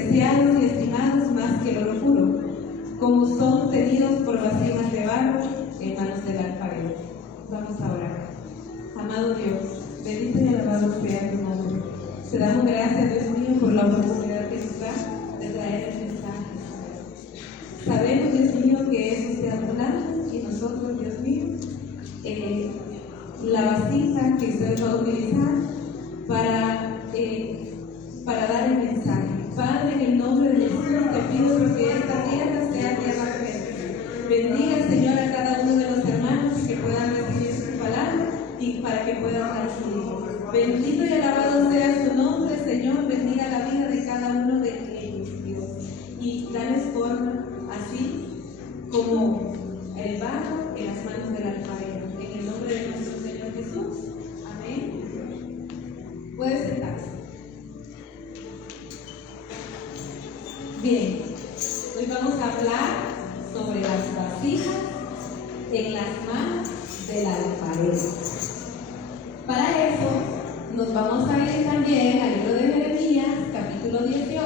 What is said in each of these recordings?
preciados y estimados más que el oro puro, como son tenidos por vasillas de barro en manos del alfarero. Vamos a orar. Amado Dios, bendito y alabado sea tu nombre. Te damos gracias, Dios mío, por la oportunidad que nos da de traer el mensaje. Sabemos, Dios mío, que es usted hablando y nosotros, Dios mío, la vasija que usted va a utilizar para dar el mensaje. Padre, en el nombre de Jesús te pido que esta tierra sea tierra fértil. Bendiga, Señor, a cada uno de los hermanos y que puedan recibir su palabra y para que puedan dar su hijo. Bendito y alabado sea su nombre, Señor. Bendiga la vida de cada uno de ellos, Dios. Y dales forma así como el barro en las manos del alfarero. En el nombre de nuestro Señor Jesús. Amén. Puede sentarse. Bien, hoy vamos a hablar sobre las vasijas en las manos del alfarero. Para eso nos vamos a ir también al libro de Jeremías, capítulo 18,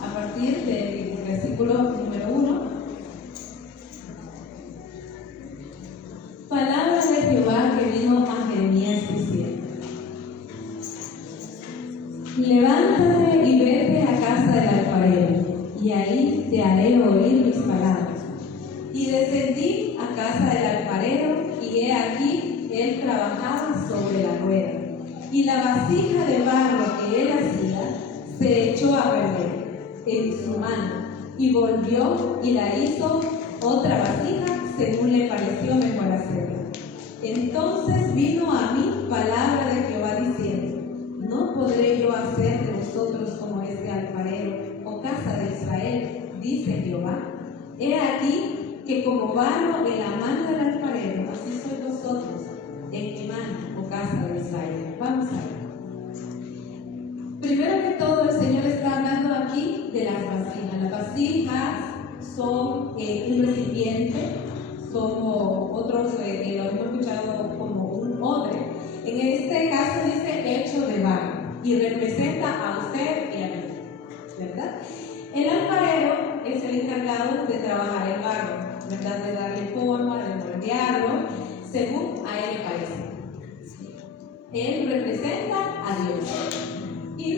a partir del versículo número 1. Palabra de Jehová que vino a Jeremías diciendo: levántate y vete a casa del alfarero, y ahí te haré oír mis palabras. Y descendí a casa del alfarero, y he aquí, él trabajaba sobre la rueda, y la vasija de barro que él hacía se echó a perder en su mano, y volvió y la hizo otra vasija según le pareció mejor hacerla. Entonces vino a mí palabra de Jehová diciendo: ¿no podré yo hacer de vosotros como este alfarero, o casa de Israel? Dice Jehová. He aquí que como barro en la mano del alfarero, así sois vosotros en mi mano, o casa de Israel. Vamos a ver. Primero que todo, el Señor está hablando aquí de las vasijas. Las vasijas son un recipiente, como otros lo hemos escuchado como un odre. En este caso dice hecho de barro y representa a usted y a mí, ¿verdad? El alfarero es el encargado de trabajar el barro, ¿verdad? De darle forma, de moldearlo, según a él le parece. Él representa a Dios. Y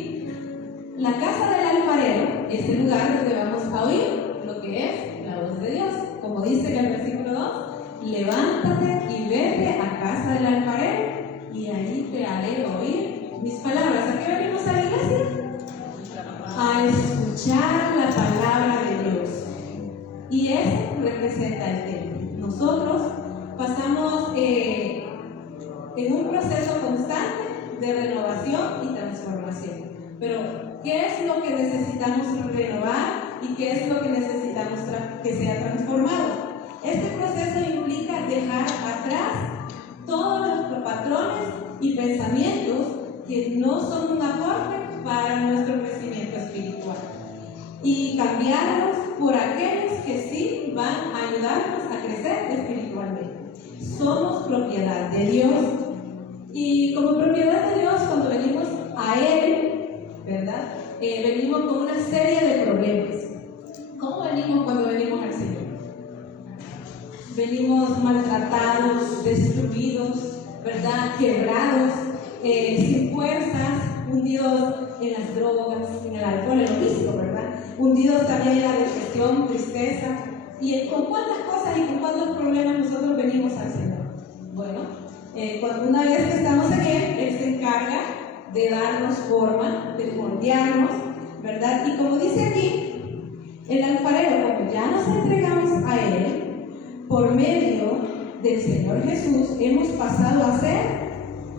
la casa del alfarero es el lugar donde vamos a oír lo que es la voz de Dios. Como dice en el versículo 2, levántate y vete a casa del alfarero, y ahí te haré oír mis palabras. ¿A qué venimos a la iglesia? A escuchar la palabra de Dios. Y eso representa el templo. Nosotros pasamos en un proceso constante de renovación y transformación. Pero, ¿qué es lo que necesitamos renovar y qué es lo que necesitamos que sea transformado? Este proceso implica dejar atrás todos los patrones y pensamientos que no son un aporte para nuestro crecimiento espiritual y cambiarlos por aquellos que sí van a ayudarnos a crecer espiritualmente. Somos propiedad de Dios, y como propiedad de Dios, cuando venimos a Él, ¿verdad? Venimos con una serie de problemas. ¿Cómo venimos cuando venimos al Señor? Venimos maltratados, destruidos, ¿verdad? Quebrados, sin fuerzas, hundidos en las drogas, en el alcohol, en lo vicio, ¿verdad? Hundidos también en la depresión, tristeza. ¿Y con cuántas cosas y con cuántos problemas nosotros venimos al Señor? Bueno, cuando una vez que estamos en Él se encarga de darnos forma, de moldearnos, ¿verdad? Y como dice aquí, el alfarero, como ya nos entregamos a Él, por medio del Señor Jesús, hemos pasado a ser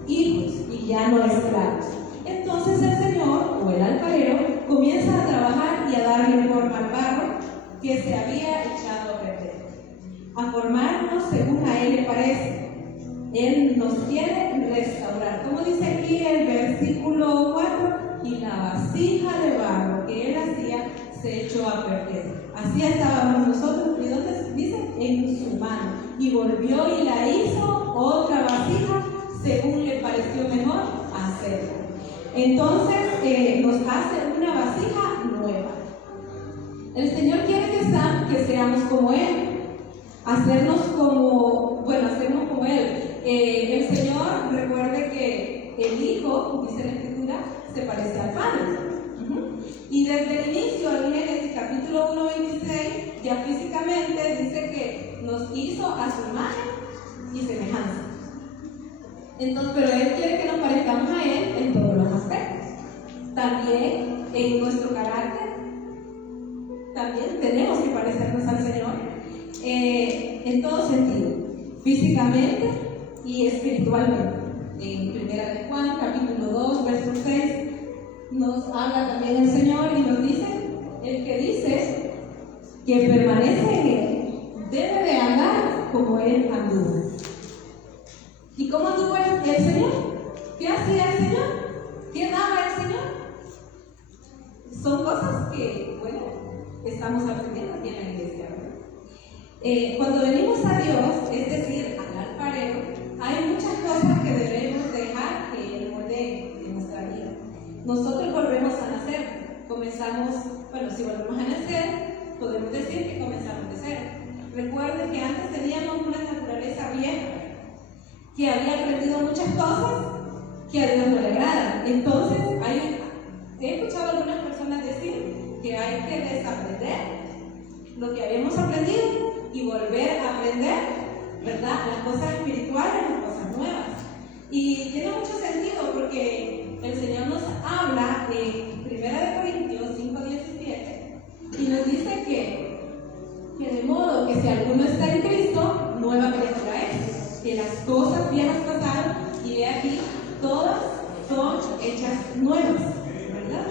hijos y ya no esclavos. Entonces el Señor, o el alfarero, comienza a trabajar y a darle forma al barro que se había echado a perder, a formarnos según a Él le parece. Él nos quiere restaurar. Como dice aquí el versículo 4, y la vasija de barro que Él hacía se echó a perder. Así estábamos nosotros, ¿y dónde dice? En su mano. Y volvió y la hizo otra vasija según le pareció mejor hacerla. Entonces nos hace una vasija nueva. seamos como Él, hacernos como Él. El Señor, recuerde que el Hijo, dice la Escritura, se parece al Padre. Y desde el inicio, en Génesis capítulo 1:26, ya físicamente dice que nos hizo a su imagen y semejanza. Entonces, pero Él quiere que nos parezcamos a Él en todos los aspectos. También en nuestro carácter, también tenemos que parecernos al Señor en todo sentido, físicamente y espiritualmente. En 1 de Juan, capítulo 2, verso 6, nos habla también el Señor y nos dice: el que dice que permanece en Él debe de andar como Él anduvo. ¿Y cómo anduvo el Señor? ¿Qué hacía el Señor? ¿Qué daba el Señor? Son cosas que, bueno, estamos aprendiendo aquí en la iglesia, ¿verdad? Cuando venimos a Dios, es decir, al alfarero, hay muchas cosas que debemos dejar que Él moldee en nuestra vida. Nosotros volvemos a nacer, comenzamos, bueno, si volvemos a nacer, podemos decir que comenzamos de cero. Recuerden que antes teníamos una naturaleza vieja, que había aprendido muchas cosas que a Dios no le agradan. Entonces, he escuchado a algunas personas decir que hay que desaprender lo que habíamos aprendido y volver a aprender, ¿verdad?, las cosas espirituales, las cosas nuevas. Y tiene mucho sentido porque el Señor nos habla en 1 Corintios 5:17 y nos dice que de modo que si alguno está en Cristo, nueva criatura es, que las cosas viejas pasaron y de aquí todas son hechas nuevas, ¿verdad?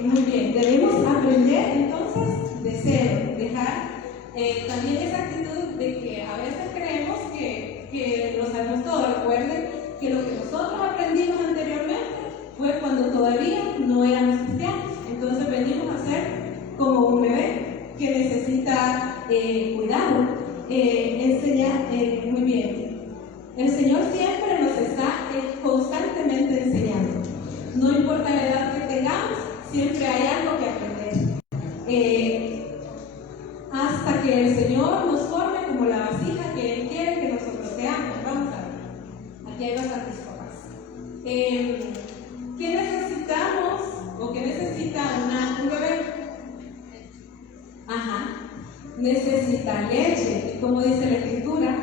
Muy bien, debemos aprender entonces de cero, dejar también esa actitud de que a veces creemos que lo sabemos todo. Recuerden que lo que nosotros aprendimos anteriormente fue cuando todavía no éramos cristianos. Entonces venimos a ser como un bebé que necesita cuidado, enseñar. Muy bien. El Señor siempre nos está constantemente enseñando. No importa la edad que tengamos, siempre hay algo que aprender. Hasta que el Señor nos forme como la vasija que Él quiere que nosotros seamos. Vamos a ver. Aquí hay bastantes cosas. ¿Qué necesitamos o qué necesita un bebé? Necesita leche, como dice la Escritura,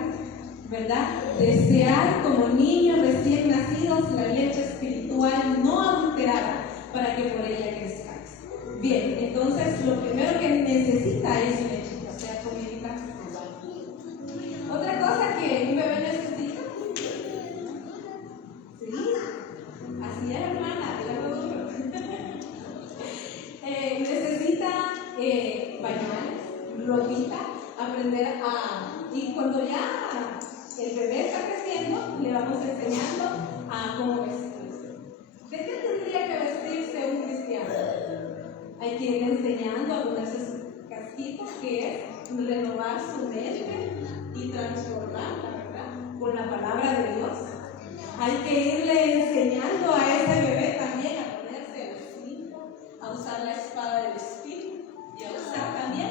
¿verdad? Desear como niños recién nacidos la leche espiritual no adulterada para que por ella crezcáis. Bien, entonces lo primero que necesita es leche, o sea, comida. Otra cosa que un bebé necesita, ¿sí? Así es, hermana, necesita bañar, ropita, aprender y cuando ya el bebé está creciendo, le vamos enseñando a cómo vestirse. ¿De qué tendría que vestirse un cristiano? Hay que ir enseñando a ponerse sus casquitos, que es renovar su mente y transformarla, ¿verdad?, con la palabra de Dios. Hay que irle enseñando a ese bebé también a ponerse el cinto, a usar la espada del Espíritu y a usar también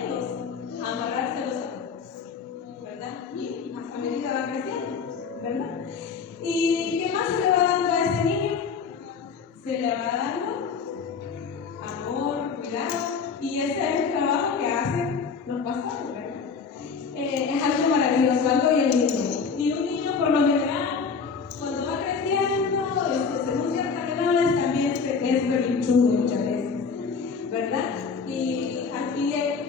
amarrarse los zapatos, ¿verdad? Y hasta medida va creciendo, ¿verdad? ¿Y qué más se le va dando a ese niño? Se le va dando amor, cuidado, y ese es el trabajo que hacen los pastores, ¿verdad? Es algo maravilloso, algo bien lindo. Y un niño, por lo general, cuando va creciendo, según ciertas edades, también es berrinchudo muchas veces, ¿verdad? Y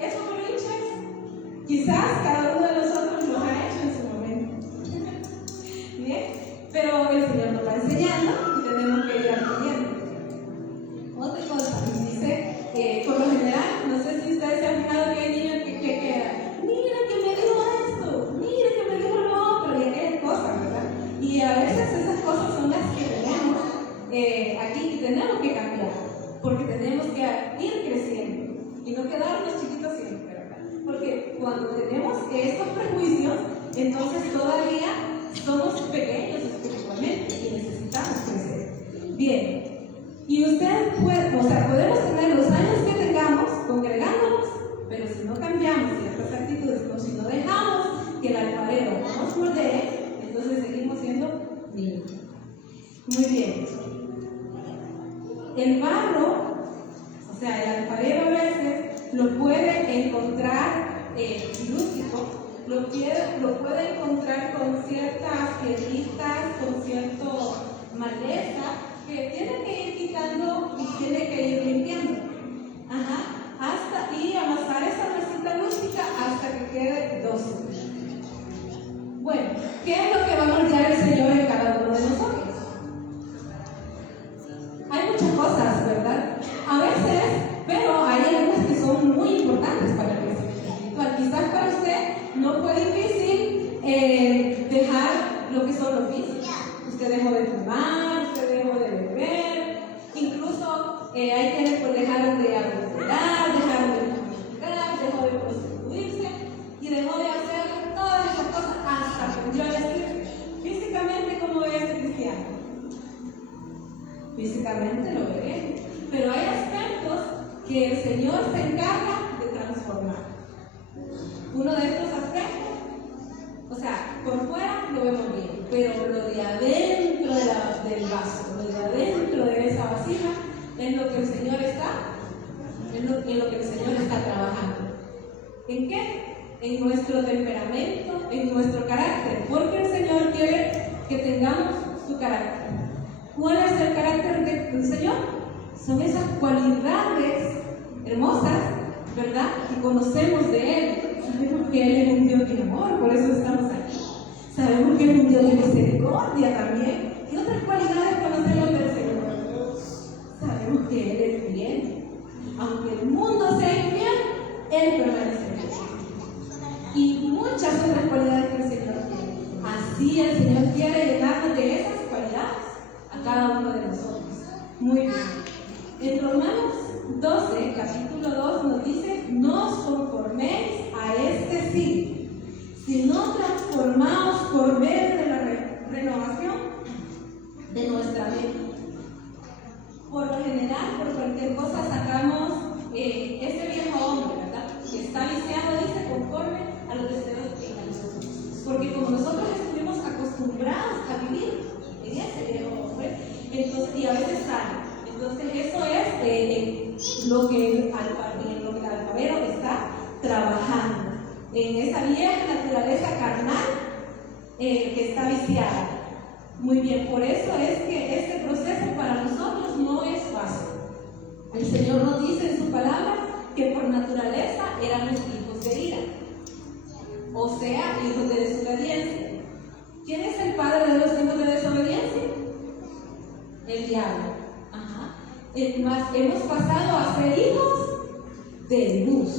esos berrinches, quizás cada uno de nosotros los ha hecho en su momento. ¿Bien? Pero el Señor nos va enseñando y tenemos que ir aprendiendo. Otra cosa, dice, por lo general, no sé si ustedes se han fijado que hay niños que quedan, mira que me dijo esto, mira que me dijo lo otro, y aquellas cosas, ¿verdad? Y a veces esas cosas son las que tenemos aquí y tenemos que cambiar, porque tenemos que ir creciendo y no quedarnos chiquitos siempre, ¿verdad? Porque cuando tenemos estos prejuicios, entonces todavía somos pequeños espiritualmente y necesitamos crecer. Bien. Y podemos tener los años que tengamos congregándonos, pero si no cambiamos, hecho. El barro, o sea, el alfarero a veces lo puede encontrar rústico, lo puede encontrar con ciertas piedritas, con cierto maleza, que tiene que ir quitando y tiene que ir limpiando. Y amasar esa masita rústica hasta que quede dócil. Bueno, ¿qué es lo que va a moldear el Señor en cada uno de nosotros? Hay muchas cosas, ¿verdad? A veces, pero hay algunas que son muy importantes para el crecimiento espiritual. Quizás para usted no fue difícil dejar lo que son los vicios. Usted dejó de fumar, usted dejó de beber, incluso hay quienes pues dejaron de adulterar, dejaron de fornicar, dejó de prostituirse y dejó de hacer todas esas cosas hasta aprendió a decir físicamente cómo es el cristiano. Físicamente lo ve bien, pero hay aspectos que el Señor se encarga de transformar. Uno de estos aspectos, o sea, por fuera lo vemos bien, pero lo de adentro del vaso, lo de adentro de esa vasija, es lo que el Señor está trabajando. ¿En qué? En nuestro temperamento, en nuestro carácter, porque el Señor quiere que tengamos su carácter. ¿Cuál es el carácter del Señor? Son esas cualidades hermosas, ¿verdad?, que conocemos de Él. Sabemos que Él es un Dios de amor, por eso estamos aquí. Sabemos que Él es un Dios de misericordia también. ¿Qué otras cualidades conocemos del Señor? Sabemos que Él es fiel. Aunque el mundo sea infiel, Él permanece fiel. Y muchas otras cualidades que el Señor tiene. Así el Señor quiere llenarnos de esas cualidades a cada uno de nosotros. Muy bien. En Romanos 12, capítulo 2, nos dice: no os conforméis a este siglo, sino transformaos por medio de la renovación de nuestra mente. Por lo general, por cualquier cosa sacamos ese viejo hombre, ¿verdad?, que está viciado, dice, conforme a los deseos que nosotros. Porque como nosotros estuvimos acostumbrados a vivir en ese viejo hombre, entonces, y a veces sale. Entonces eso es lo que el alfarero está trabajando, en esa vieja naturaleza carnal que está viciada. Muy bien, por eso es que este proceso para nosotros no es fácil. El Señor nos dice en su palabra que por naturaleza éramos hijos de ira, o sea, hijos de desobediencia. ¿Quién es el padre de los hijos de desobediencia? El diablo. Hemos pasado a ser hijos de luz.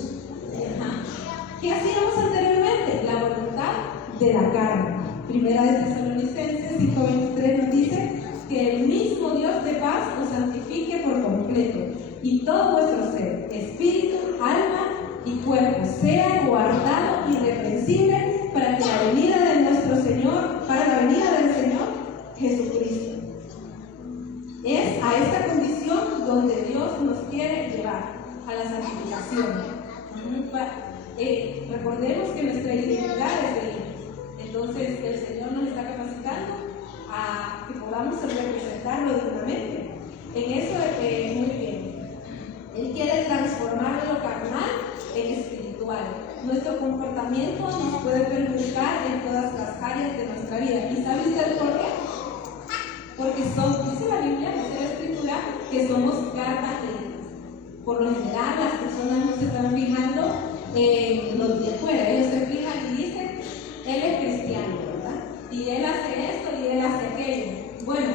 ¿Qué hacíamos anteriormente? La voluntad de la carne. Primera de Tesalonicenses 5:23 nos dice que el mismo Dios de paz os santifique por completo, y todo vuestro ser, espíritu, alma y cuerpo, sea guardado irreprensible para la venida del Señor Jesucristo. Es a esta condición donde Dios nos quiere llevar, a la santificación. Recordemos que nuestra identidad es de Él. Entonces el Señor nos está capacitando a que podamos representarlo dignamente. En eso, muy bien. Él quiere transformar lo carnal en espiritual. Nuestro comportamiento nos puede perjudicar en todas las áreas de nuestra vida. ¿Y sabe usted por qué? Porque dice la Biblia, dice la Escritura, que somos carnales. Por lo general, las personas no se están fijando en los de afuera. Ellos se fijan y dicen: él es cristiano, ¿verdad? Y él hace esto y él hace aquello. Bueno,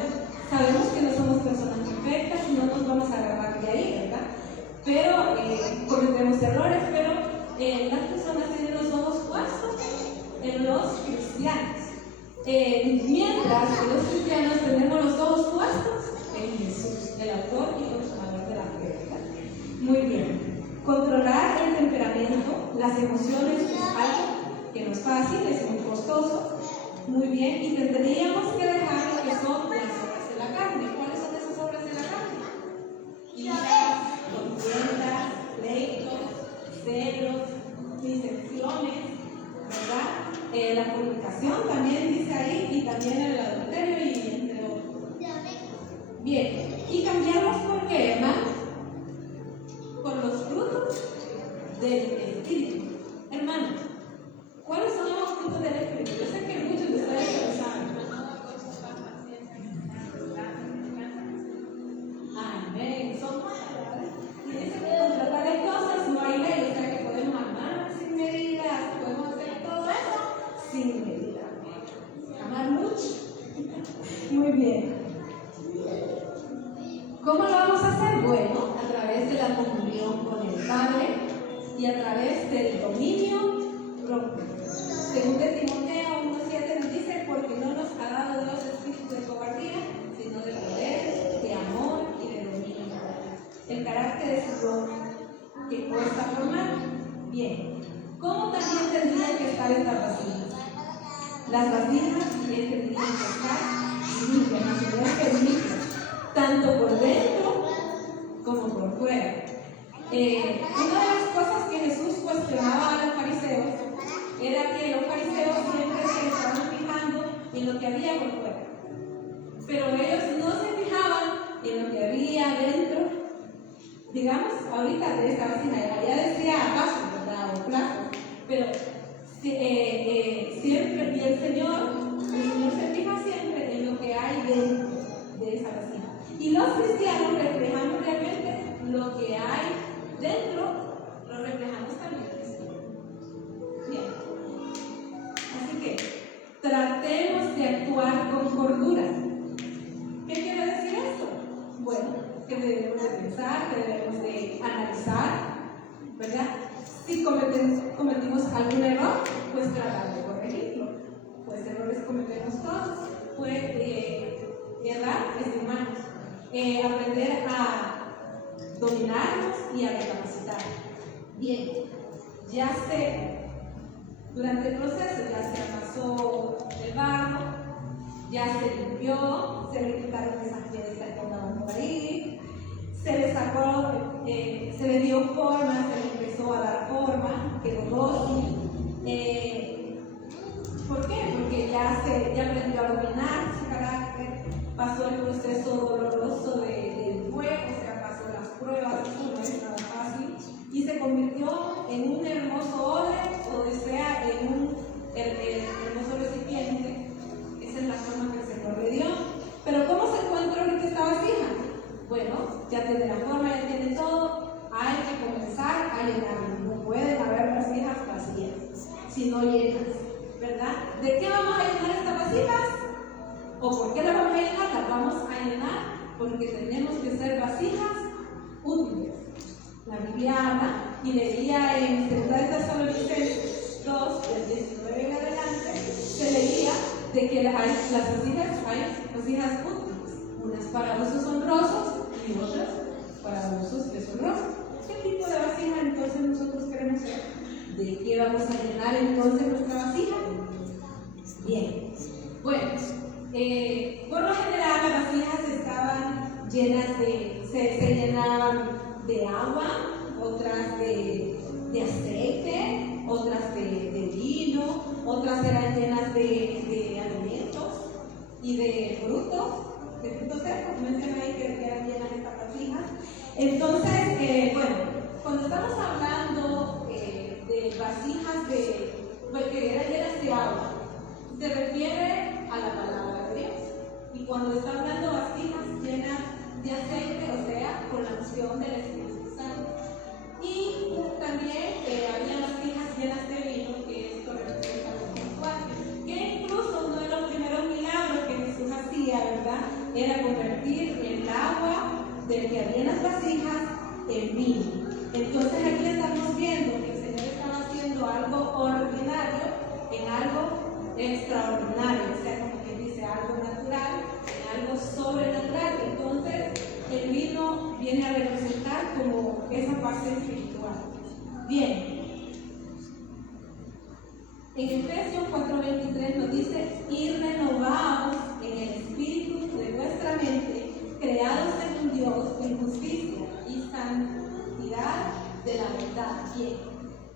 sabemos que no somos personas perfectas y no nos vamos a agarrar de ahí, ¿verdad? Pero cometemos errores, pero las personas tienen los ojos puestos en los cristianos. Mientras que los cristianos tenemos los ojos puestos en Jesús, el autor y consumador de la fe, ¿verdad? Muy bien. Controlar el temperamento, las emociones es algo que no es fácil, es muy costoso. Muy bien, y tendríamos que dejar lo que son las obras de la carne. ¿Cuáles son esas obras de la carne? Iras, contiendas, pleitos, celos, disensiones, ¿verdad? La fornicación también dice ahí, y también el adulterio, y entre otros. Bien, y cambiamos por qué, hermano? Por los frutos del Espíritu. Hermano, ¿cuáles son los frutos del Espíritu? Yo sé que muchos de ustedes lo saben. Amén. Son palabras. Y dice que contra tales cosas no hay ley. O sea que podemos amar sin medidas, podemos hacer todo eso sin medida. Amar mucho. Muy bien. ¿Cómo lo vamos a hacer? Bueno, a través de la comunión con el Padre y a través del dominio propio. Según de Timoteo 1:7 nos dice, porque no nos ha dado Dios espíritu de cobardía, sino de poder, de amor y de dominio. El carácter es lo que cuesta formar. Bien, ¿cómo también tendrían que estar estas vasijas? Las vasijas tendrían que estar limpias, tanto por dentro como por fuera. Una de las cosas que Jesús cuestionaba a los fariseos era que los fariseos siempre se estaban fijando en lo que había por fuera, pero ellos no se fijaban en lo que había dentro. Digamos, ahorita de esta vasija, allá decía vaso, ¿verdad? O plato, pero siempre, y el Señor se fija siempre en lo que hay dentro de esa vasija. Y los cristianos reflejamos realmente lo que hay dentro, lo reflejamos también en Cristo. Bien. Así que tratemos de actuar con cordura. ¿Qué quiere decir esto? Bueno, que debemos de pensar, que debemos de analizar, ¿verdad? Si cometimos algún error, pues tratar de corregirlo. Pues errores cometemos todos. Pues errar es humano. Aprender a dominarnos y a recapacitar. Bien, ya durante el proceso ya se amasó el barro, ya se limpió, se le quitaron esas piedras que andaban por ahí, se le sacó, se le dio forma, se le empezó a dar forma, quedó dócil. ¿Por qué? Porque ya aprendió a dominar su carácter, pasó el proceso doloroso del fuego, o sea, pasó las pruebas, eso no es nada fácil, y se convirtió en un hermoso odre, o sea, en un hermoso recipiente. Esa es la forma que el Señor le dio. Pero ¿cómo se encuentra ahorita esta vasija? Bueno, ya tiene la forma, ya tiene todo, hay que comenzar a llenarlo. No pueden haber vasijas vacías, sino llenas, ¿verdad? ¿De qué vamos a llenar estas vasijas? ¿O por qué las vamos a llenar? Las vamos a llenar porque tenemos que ser vasijas útiles. La Biblia habla, y leía en 2 Tesalonicenses 2, del 19 en adelante, se leía de que hay vasijas útiles, unas para usos honrosos y otras para usos deshonrosos. ¿Qué tipo de vasija entonces nosotros queremos ser? ¿De qué vamos a llenar entonces nuestra vasija? Bien, bueno, por lo general las vasijas estaban llenas se llenaban de agua, otras de aceite, otras de vino, otras eran llenas de alimentos y de frutos secos, mencioné ahí que eran llenas de estas vasijas. Entonces, bueno, cuando estamos hablando de vasijas que eran llenas de agua, se refiere a la palabra de Dios. Y cuando está hablando vasijas llenas de aceite, o sea, con la unción del Espíritu Santo. Y también había vasijas llenas de vino, que esto representa lo espiritual. Que incluso uno de los primeros milagros que Jesús hacía, ¿verdad?, era convertir el agua del que había en las vasijas en vino. Entonces aquí estamos viendo que el Señor estaba haciendo algo ordinario en algo extraordinario, o sea, como quien dice, algo natural en algo sobrenatural. Entonces el vino viene a representar como esa parte espiritual. Bien, en Efesios 4:23 nos dice: y renovados en el espíritu de vuestra mente, creados en un Dios en justicia y santidad de la verdad. Bien,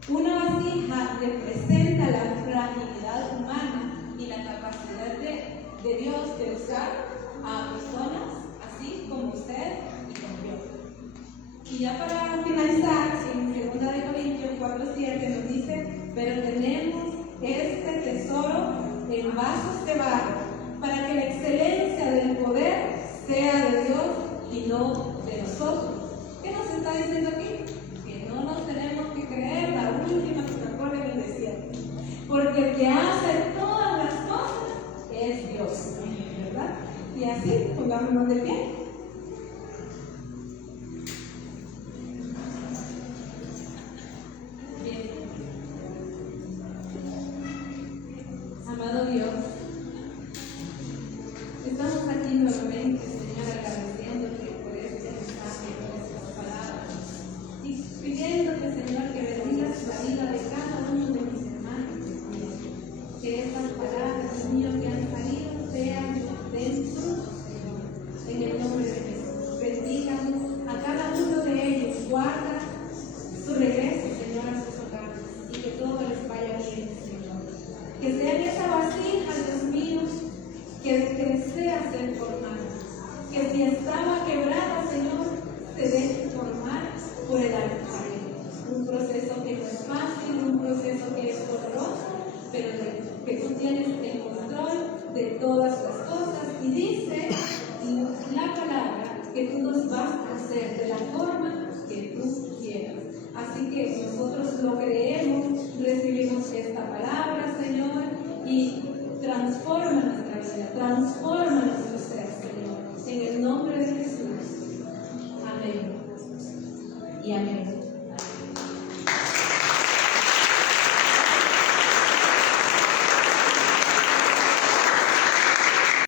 una vasija representa la fragilidad humana y la capacidad de Dios de usar a personas así ya para finalizar, en 2 Corintios 4:7 nos dice: pero tenemos este tesoro en vasos de barro, para que la excelencia del poder sea de Dios y no de nosotros. ¿Qué nos está diciendo aquí? Que no nos tenemos que creer la última Coca-Cola en el desierto, porque el que hace todas las cosas es Dios, ¿verdad? Y así, pongámonos de pie. Bien. Amado Dios, estamos aquí nuevamente, Señor, agradeciéndote por este mensaje, por estas palabras, y pidiéndote, Señor, que bendigas la vida de cada uno de mis hermanos, Señor. Que estas palabras, Señor, que han salido sean de fruto, Señor, en el nombre de Jesús. Bendiga a cada uno de ellos, guarda su regreso, Señor, a sus hogares, y que todo les vaya bien, Señor. Que sean esa vasija, Dios mío, que desea ser formada, que si estaba quebrada, Señor, se deje formar por el alfarero. Un proceso que no es fácil, un proceso que es doloroso, pero que tú tienes el control de todas las cosas, y dice la palabra que tú nos vas a hacer de la forma que tú quieras. Así que nosotros lo creemos, recibimos esta palabra, Señor, y transforma nuestra vida, transforma nuestro ser, Señor, en el nombre de Jesús. Amén y amén.